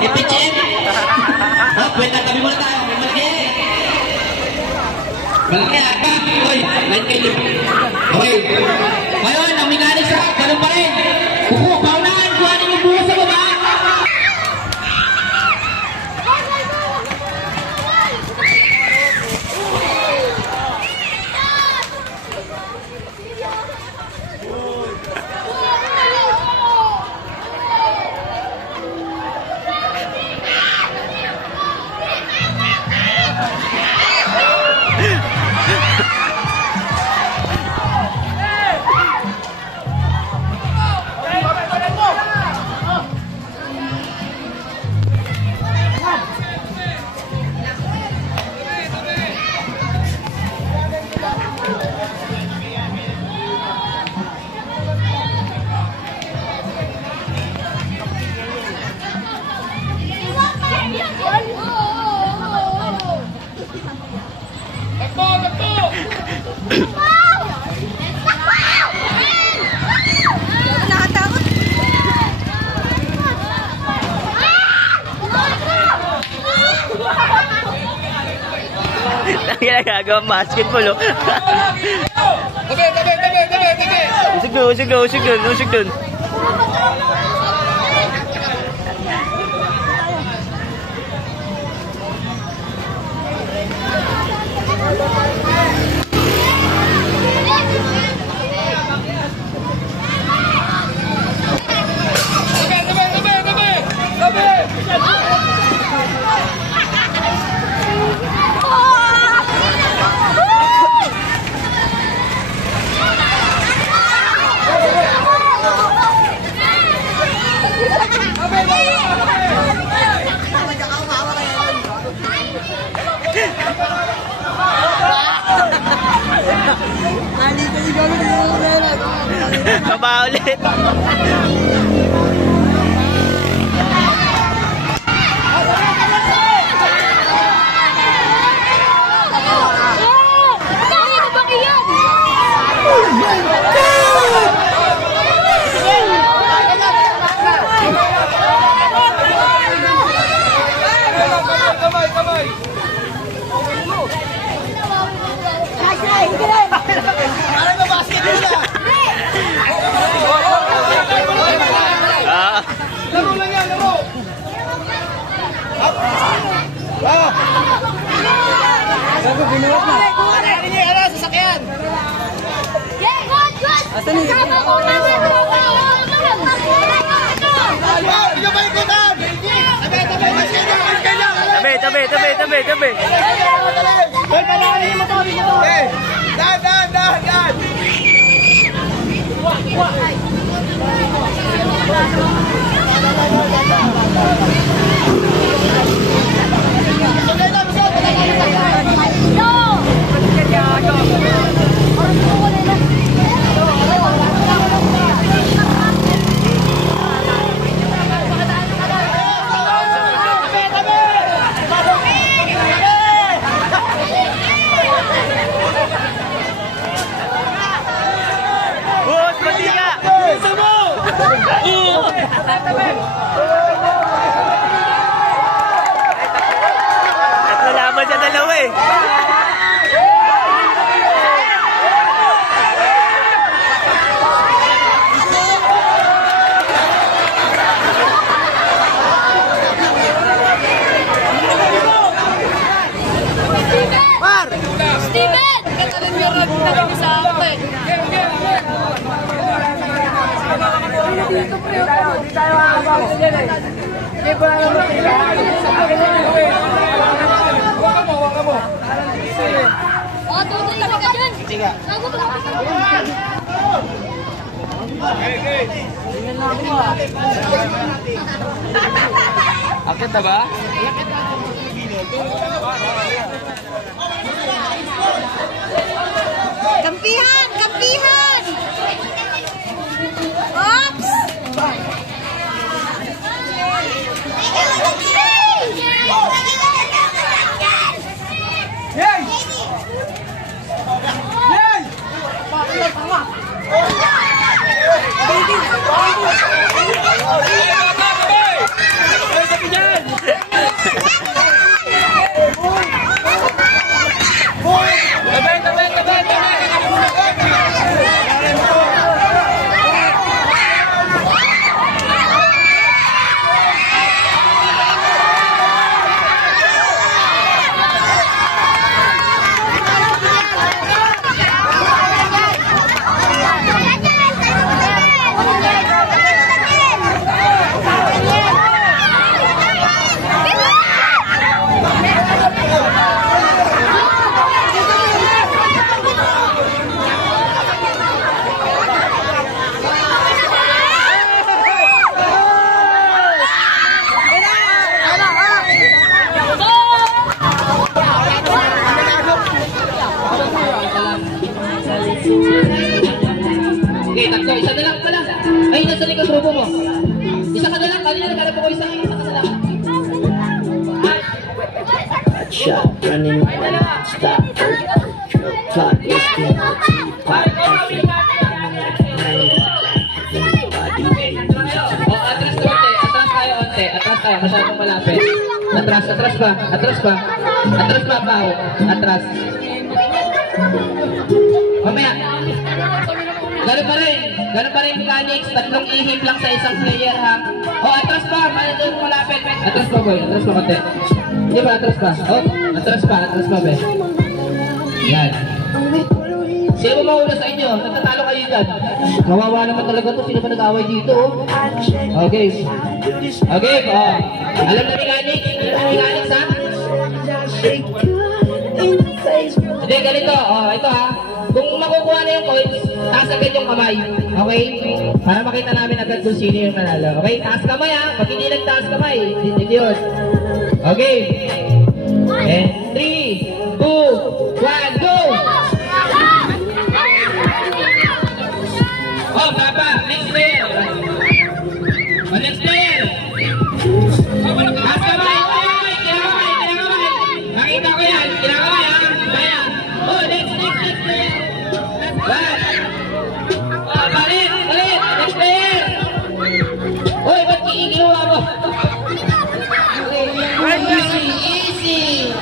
Ipichin. Wait lang, tabi muna tayo. Malaki agad. Uy, 9K. Okay. Ngayon, ang mechanics ha, ganun pa rin. Paunahan, kuhanin yung buhos sa baba. Nagagawa basketball, oh. Usig dun. Baba ulit. Laro lang yan, laro! Up! Wow! Sabi, binulat na. Ano, sasakyan! Yeah, good! Asan yung ito? Hindi ba ikutan? Tabi. Hoy, palahan yung motor! Dahan! Tatlo laban sa dalawa eh. Steven! Katalan mo yung naging sa ako eh. Dito pre, hindi tayo makakabaw sa dyan eh. Hindi ko lang naman sila. Huwag mo. O, tutoy kami ka dyan. Sige. Gago ba kami ka? Akit na ba? Kampihan! Kampihan! Oops! Yay! Yay! Baby! Okay, tatlo. Isa na lang pala. Ay, nasa likod grupo mo. Isa ka na lang. Kanina nagkalap ko isa ka na lang. Shot running stop. Clock is ticking. Atras tayo, masyadong malapit. Atras ba? Atras ba, Pao? Atras. Mamaya. Ganun pa rin mechanics. Tatlong ihip lang sa isang player, ha? Atras ba? Masyadong malapit. Atras ba, boy? Atras ba, kate? Hindi ba, atras ba? Atras ba, be? Yan. Sino mauna sa inyo? Nagtatalo kayo dyan. Kawawa naman talaga to. Sino ba nag-away dito? Okay. Alam na mechanics? Ha? Hindi, ganito. Ito ha. Kung makukuha na yung coins, taas agad yung kamay. Okay? Para makita namin agad kung sino yung nanalo. Okay? Taas kamay ha. Pag hindi nagtaas kamay, hindi yun. Okay. And 3, 2, 1, go! Papa, next player. Next player. Taas kamay. Kinakamay. Nakita ko yan. Kinakamay ha. Kaya. Next player. Balit. Next player. Ba't kikiluwa mo? Easy.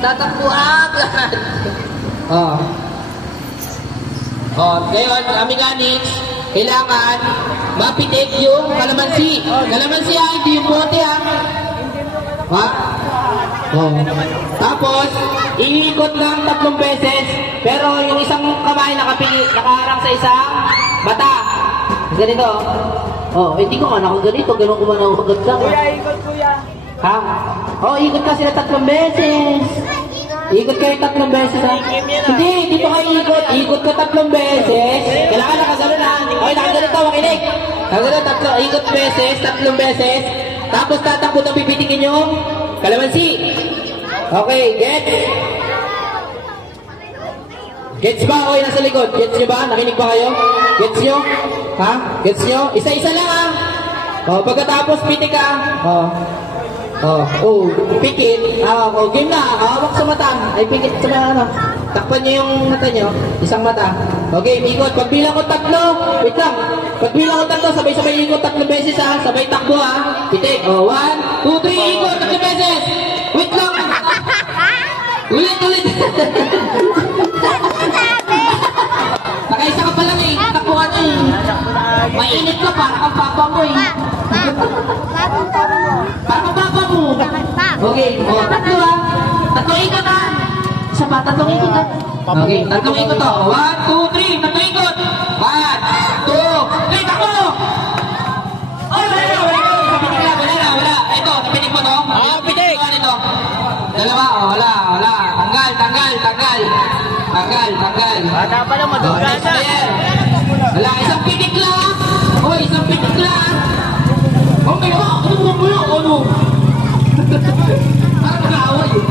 Tatakbo agad. Ngayon, mechanics, kailangan mapitik yung kalamansi. Kalamansi ha, hindi yung bote ha. Tapos, iikot lang 3 beses, pero yung isang kamay nakaharang sa isang mata. Ganito. Hindi ko nga nakaganito. Ganun ko man nakagad lang. Kuya, ikot kuya. Ha? Ikot ka sila 3 beses. Ikot kayo 3 beses ha? Hindi, dito kayo ikot. Ikot ka 3 beses. Kailangan nakagano na. Okay, nakagano ito, makinig. Nakagano, ikot beses, 3 beses. Tapos tatakbo na pipitikin yung kalamansi. Okay, gets? Gets ba? Okay, nasa likod. Gets nyo ba? Nakinig ba kayo? Gets nyo? Ha? Gets nyo? Isa-isa lang ha? Pagkatapos pitik ka. Pikit. Game na. Hawak sa mata. Ay, pikit sa mata. Takpan nyo yung mata nyo. Isang mata. Okay, ikot. Pagbilang ko 3. Wait lang. Pagbilang ko 3, sabay-sabay ikot 3 beses ha. Sabay takbo ha. Pitik. 1, 2, 3. Ikot 3 beses. Wait lang. Ulit. Nakaisa ka pa lang eh. Takbo ka na eh. Mainit ka pa. Ang papa mo eh. Parang papa mo. Okay, 3 ha. 3 ikot ha. Isa pa, 3 ikot ha. Okay, 3 ikot to. 1, 2, 3. 3 ikot. 1, 2, 3. Takbo! Wala. Ito, napinig mo to? Napinig. Dalawa, wala. Tanggal. Bata pa lang, maduga na. Wala, isang pitik lang. Isang pitik lang. Ano? Parang nag-aaway eh.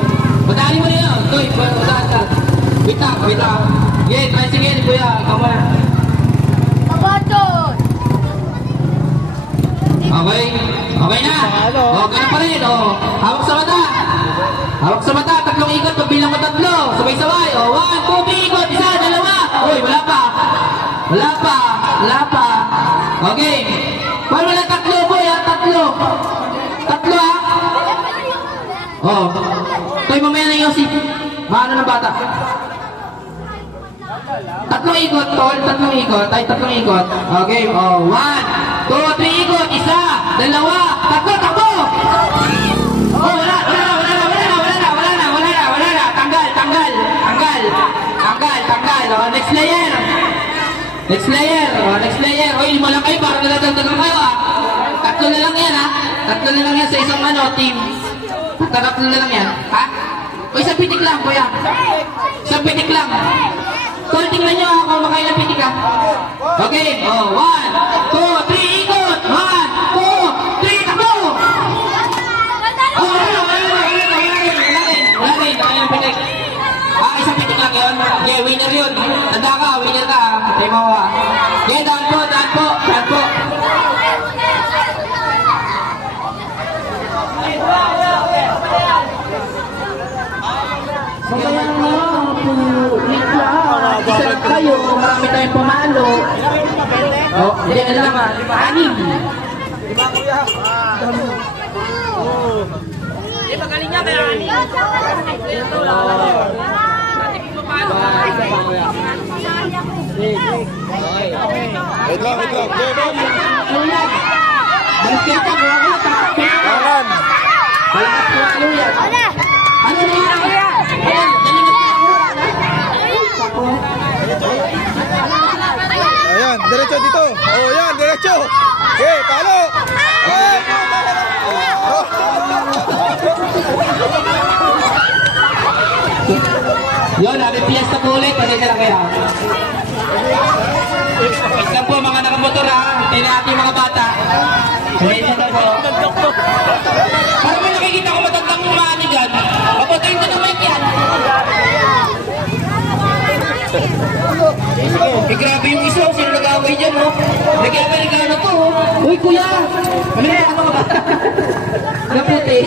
Madali mo na yun. Wait lang. Okay, tricycle, kuya. Come on. Okay na. Ganun pa rin. Hawak sa mata. 3 ikot. Pagbilang ko 3. Sabay-sabay. 1, 2, 3 ikot. Isa, 2. Wala pa. Okay. Paano wala 3, boy ha? 3 ha? Toy, mamaya na Yossi. Maano ng bata? 3 ikot, tol. 3 ikot. Okay. 1, 2, 3 ikot. Isa, 2, 3. Takbo! Wala na. Tanggal. Next player. Lima lang kayo. Parang naladagdagan kayo ha. 3 na lang yan ha. 3 na lang yan sa isang team. 3 na lang yan. Ha? Isang pitik lang, kuya. Isang pitik lang. Tol, tingnan nyo kung makain ng pitik ha. Okay. 1, 2, 3, ikot. 1, 2, 3, takbo! Wala rin. Isang pitik lang. yun? Okay, winner yun. Tanda ka, winner ka. Tayo mo ka. Okay, daan po, daan po, daan po. So kaya nga po, wait lang. Isa lang kayo, marami tayong pamalo. Oh, hindi, ano lang, anim. Magaling niya kaya ani. Ito lang. Wait lang. Luyag. Basket ka, gawa ko, takapin. Kanan. Balas ko ang luyag. Ano na yan? Ayan, nalingat ko ang luyag. Ayan, diretso dito. Oh, yan, diretso. Okay, palo. Ay, Yun, happy fiesta po ulit. Pasensya lang kaya. Wait lang po mga nakamotor ha. Hintayin natin yung mga bata. Pasensya na po. Parang may nakikita ko matandang umani dyan. Papuntayin ko ng mic yan. Eh, grabe yung isa. Sino nag-away dyan, oh? Nag-Amerikano to, oh. Uy, kuya! Amerikano ka ba? Naputi.